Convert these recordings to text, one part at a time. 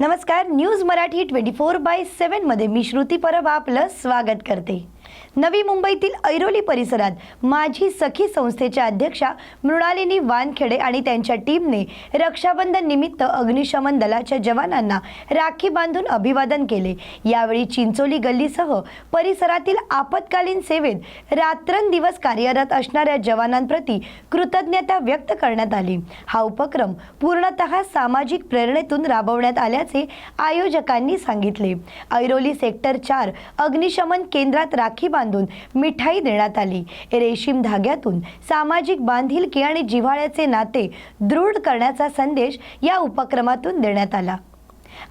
नमस्कार news Marathi twenty four by सेवनमध्ये मी श्रुती परब आपलं स्वागत करते. नवी मुंबईतील ऐरोली परिसरात माझी सखी संस्थेच्या अध्यक्षा मृणालिनी वानखेडे आणि त्यांच्या टीमने रक्षाबंधन निमित्त अग्निशमन दलाच्या जवानांना राखी बांधून अभिवादन केले. यावेळी चिंचोली गल्लीसह परिसरातील आपत्कालीन सेवेत रात्रंदिवस कार्यरत असणाऱ्या जवानांप्रती कृतज्ञता व्यक्त करण्यात आली. हा उपक्रम पूर्णतः सामाजिक प्रेरणेतून राबवण्यात आल्याचे आयोजकांनी सांगितले. ऐरोली सेक्टर चार अग्निशमन केंद्रात राखी बांधून मिठाई देण्यात आली. रेशीम धाग्यातून सामाजिक बांधिलकी आणि जिव्हाळ्याचे नाते दृढ करण्याचा संदेश या उपक्रमातून देण्यात आला.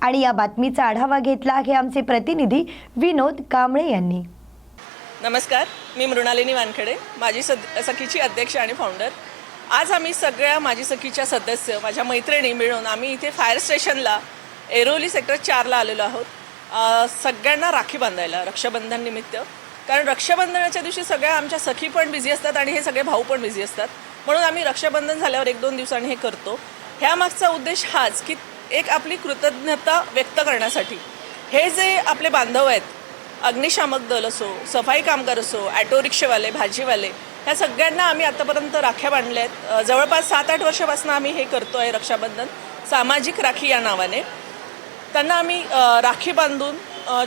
आणि या बातमीचा आढावा घेतला आहे आमचे प्रतिनिधी विनोद कांबळे यांनी. नमस्कार मी मृणालिनी वानखेडे माझी सद सखीची अध्यक्ष आणि फाउंडर आज आम्ही सगळ्या माझी सखीच्या सदस्य माझ्या मैत्रिणी मिळून आम्ही इथे फायर स्टेशनला एरोली सेक्टर चारला आलेलो आहोत. सगळ्यांना राखी बांधायला रक्षाबंधन निमित्त. कारण रक्षाबंधनाच्या दिवशी सगळ्या आमच्या सखी पण बिझी असतात आणि हे सगळे भाऊ पण बिझी असतात. म्हणून आम्ही रक्षाबंधन झाल्यावर एक दोन दिवसांनी हे करतो. ह्यामागचा उद्देश हाच की एक आपली कृतज्ञता व्यक्त करण्यासाठी. हे जे आपले बांधव आहेत अग्निशामक दल असो सफाई कामगार असो ॲटो रिक्षेवाले भाजीवाले ह्या सगळ्यांना आम्ही आतापर्यंत राख्या बांधल्या आहेत. जवळपास सात आठ वर्षापासून आम्ही हे करतो आहे रक्षाबंधन. सामाजिक राखी या नावाने. त्यांना आम्ही राखी बांधून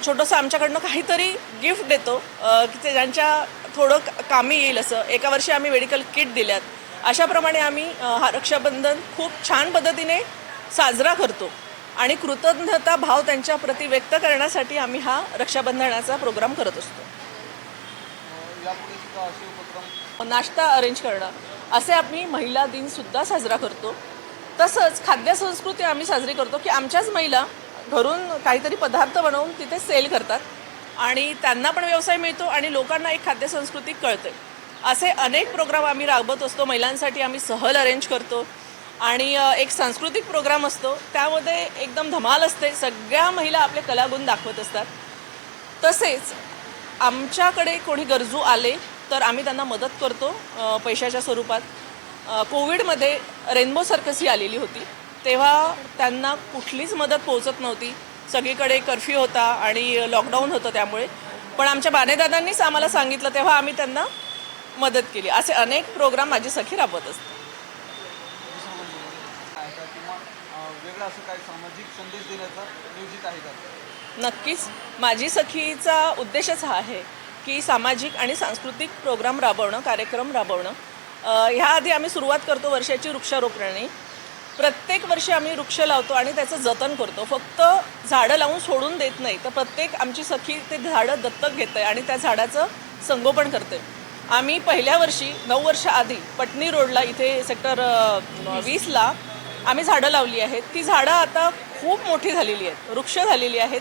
छोटंसं आमच्याकडनं काहीतरी गिफ्ट देतो की ते ज्यांच्या थोडं का- कामी येईल असं. एका वर्षी आम्ही मेडिकल किट दिल्यात. अशाप्रमाणे आम्ही हा रक्षाबंधन खूप छान पद्धतीने साजरा करतो आणि कृतज्ञता भाव त्यांच्या प्रती व्यक्त करण्यासाठी आम्ही हा रक्षाबंधनाचा प्रोग्राम करत असतो. नाश्ता अरेंज करणं. असे आम्ही महिला दिनसुद्धा साजरा करतो. तसंच खाद्यसंस्कृती आम्ही साजरी करतो की आमच्याच महिला घरून काहीतरी पदार्थ बनवून तिथे सेल करतात. आणि त्यांना पण व्यवसाय मिळतो आणि लोकांना एक खाद्यसंस्कृती कळते. असे अनेक प्रोग्राम आम्ही राबवत असतो. महिलांसाठी आम्ही सहल अरेंज करतो. आणि एक सांस्कृतिक प्रोग्राम असतो. त्यामध्ये एकदम धमाल असते. सगळ्या महिला आपले कलागुण दाखवत असतात. तसेच आमच्याकडे कोणी गरजू आले तर आम्ही त्यांना मदत करतो पैशाच्या स्वरूपात. कोविडमध्ये रेनबो सर्कस ही आलेली होती. तेव्हा त्यांना कुठलीच मदत पोहोचत नव्हती. सगळीकडे कर्फ्यू होता आणि लॉकडाऊन होतं त्यामुळे. पण आमच्या बानेदादांनीच आम्हाला सांगितलं तेव्हा आम्ही त्यांना मदत केली. असे अनेक प्रोग्राम माझी सखी राबवत असते. नक्कीच. माझी सखीचा उद्देशच हा आहे की सामाजिक आणि सांस्कृतिक प्रोग्राम राबवणं कार्यक्रम राबवणं. ह्याआधी आम्ही सुरुवात करतो वर्षाची वृक्षारोपणाने प्रत्येक वर्षी आम्ही वृक्ष लावतो आणि त्याचं जतन करतो. फक्त झाडं लावून सोडून देत नाही तर प्रत्येक आमची सखी ते झाडं दत्तक घेते आणि त्या झाडाचं संगोपन करते. आम्ही पहिल्या वर्षी नऊ वर्ष आधी पटणी रोडला इथे सेक्टर वीसला आम्ही झाडं लावली आहेत. ती झाडं आता खूप मोठी झालेली आहेत वृक्ष झालेली आहेत.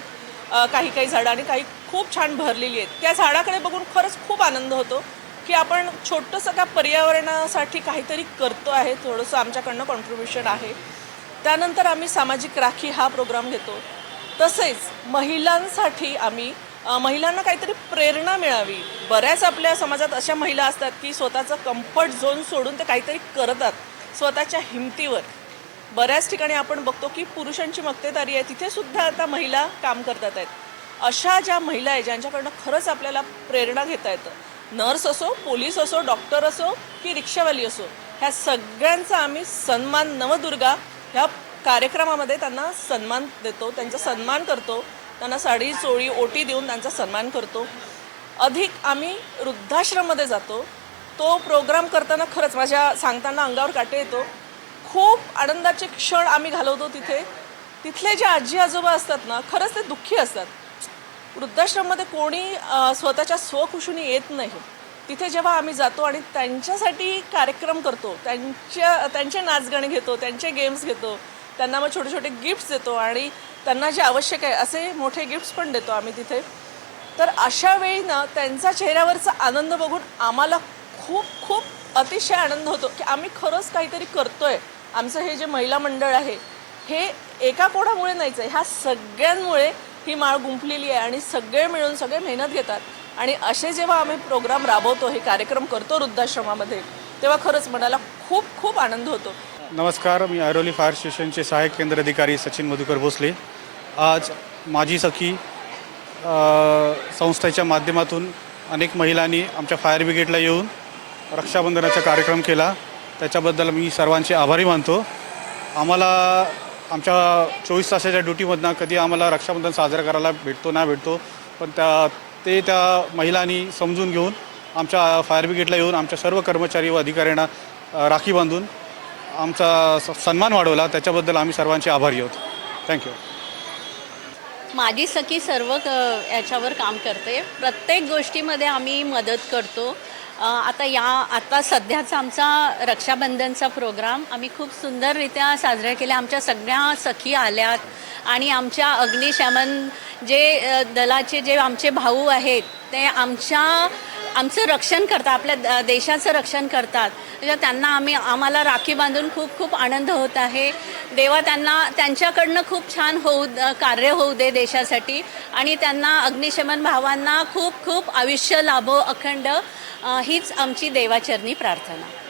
काही काही झाडं आणि काही खूप छान भरलेली आहेत. त्या झाडाकडे बघून खरंच खूप आनंद होतो. की आपण छोटंसं का पर्यावरणासाठी काहीतरी करतो आहे थोडंसं आमच्याकडनं कॉन्ट्रीब्युशन आहे. त्यानंतर आम्ही सामाजिक राखी हा प्रोग्राम घेतो. तसेच महिलांसाठी आम्ही महिलांना काहीतरी प्रेरणा मिळावी. बऱ्याच आपल्या समाजात अशा महिला असतात की स्वतःचं कम्फर्ट झोन सोडून ते काहीतरी करतात स्वतःच्या हिमतीवर. बऱ्याच ठिकाणी आपण बघतो की पुरुषांची मक्तेदारी आहे तिथे सुद्धा आता महिला काम करतात आहेत. अशा ज्या महिला आहेत ज्यांच्याकडनं खरंच आपल्याला प्रेरणा घेता येतं नर्स असो पोलीस असो डॉक्टर असो की रिक्षावाली असो ह्या सगळ्यांचा आम्ही सन्मान नवदुर्गा ह्या कार्यक्रमामध्ये त्यांना सन्मान देतो त्यांचा सन्मान करतो त्यांना साडी चोळी ओटी देऊन त्यांचा सन्मान करतो. अधिक आम्ही वृद्धाश्रममध्ये जातो. तो प्रोग्राम करताना खरंच माझ्या सांगताना अंगावर काटे येतो. खूप आनंदाचे क्षण आम्ही घालवतो तिथे. तिथले जे आजी आजोबा असतात ना खरंच ते दुःखी असतात. वृद्धाश्रममध्ये कोणी स्वतःच्या स्वखुशीने येत नाही. तिथे जेव्हा आम्ही जातो आणि त्यांच्यासाठी कार्यक्रम करतो त्यांच्या त्यांचे नाचगाणे घेतो त्यांचे गेम्स घेतो त्यांना मग छोटे छोटे गिफ्ट्स देतो आणि त्यांना जे आवश्यक आहे असे मोठे गिफ्ट्स पण देतो आम्ही तिथे. तर अशा वेळी ना त्यांचा चेहऱ्यावरचा आनंद बघून आम्हाला खूप खूप अतिशय आनंद होतो की आम्ही खरंच काहीतरी करतो आहे आमचं हे जे महिला मंडळ आहे हे एका कोणामुळे नाहीच आहे. ह्या सगळ्यांमुळे ही माळ गुंफलेली आहे आणि सगळे मिळून सगळे मेहनत घेतात. आणि असे जेव्हा आम्ही प्रोग्राम राबवतो हे कार्यक्रम करतो वृद्धाश्रमामध्ये तेव्हा खरंच मनाला खूप खूप आनंद होतो. नमस्कार मी ऐरोली फायर स्टेशनचे सहाय्यक केंद्र अधिकारी सचिन मधुकर भोसले. आज माझी सखी संस्थेच्या माध्यमातून अनेक महिलांनी आमच्या फायर ब्रिगेडला येऊन रक्षाबंधनाचा कार्यक्रम केला. त्याच्याबद्दल मी सर्वांचे आभारी मानतो. आम्हाला आमच्या चोवीस तासाच्या ड्युटीमधनं कधी आम्हाला रक्षाबंधन साजरा करायला भेटतो ना भेटतो पण त्या ते त्या महिलांनी समजून घेऊन आमच्या फायर ब्रिगेडला येऊन आमच्या सर्व कर्मचारी व अधिकाऱ्यांना राखी बांधून आमचा स- सन्मान वाढवला. त्याच्याबद्दल आम्ही सर्वांचे आभारी आहोत. थँक्यू माझी सखी सर्व क याच्यावर काम करते. प्रत्येक गोष्टीमध्ये आम्ही मदत करतो. आता या आता सध्याचा आमचा रक्षाबंधनचा प्रोग्राम आम्ही खूप सुंदररित्या साजरा केला. आमच्या सगळ्या सखी आल्यात आणि आमच्या अग्निशमन जे दलाचे जे आमचे भाऊ आहेत ते आमच्या आमचं रक्षण करतात आपल्या द- देशाचं रक्षण करतात. म्हणजे त्यांना आम्ही आम्हाला राखी बांधून खूप खूप आनंद होत आहे. देवा त्यांना त्यांच्याकडनं खूप छान होऊ द- कार्य होऊ दे देशासाठी. आणि त्यांना अग्निशमन भावांना खूप खूप आयुष्य लाभो अखंड हीच आमची देवाचरणी प्रार्थना.